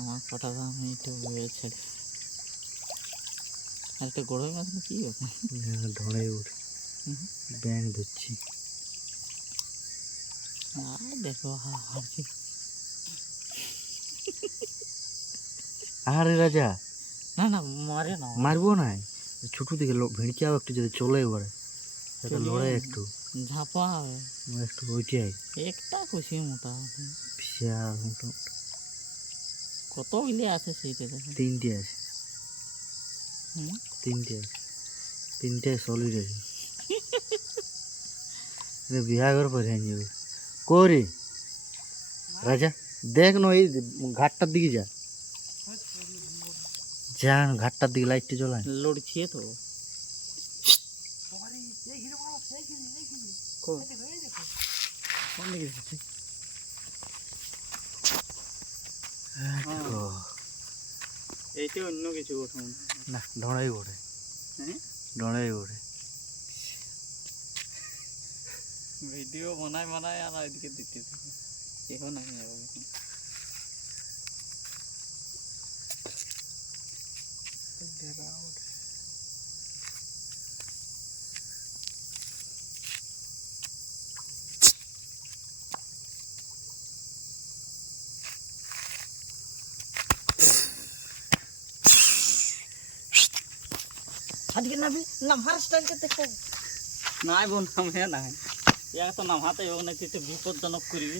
আমার কটা আমি একটু ছাড়ি। আর একটা গরমের মাছ না কি ঢড়ে উঠে ব্যাং ধরছি। আর দেখো হারছি। আরে রাজা না না মারে না, মারবো না, ছোট দিকে ভেড়কিয়াও একটু যদি চলে এবারে লড়ে একটু ঝাপা হবে একটু ওইটাই একটা খুশি মোটা বিশাল মোটা কত গিলে আছে সেইটা দেখো। তিনটে আছে, তিনটে আছে, তিনটে সলিড আছে। বিহা ঘর পরে যাবে করি রাজা। দেখ না এই ঘাটটার দিকে যা, যা ঘাটটার দিকে লাইটটা জ্বলায়। লড়ছি তো এইটা অন্য কিছু ওঠুন না, ঢড়াই ওঠে, ঢড়াই ওঠে। ভিডিও বানায় আর এদিকে দিতে এখন আমি যাবো। আজকে নামি নামার স্টাইলটা দেখো। নাই বোন নামে নাই, তো নামাতে হোক না, তুই তো বিপজ্জনক করবি।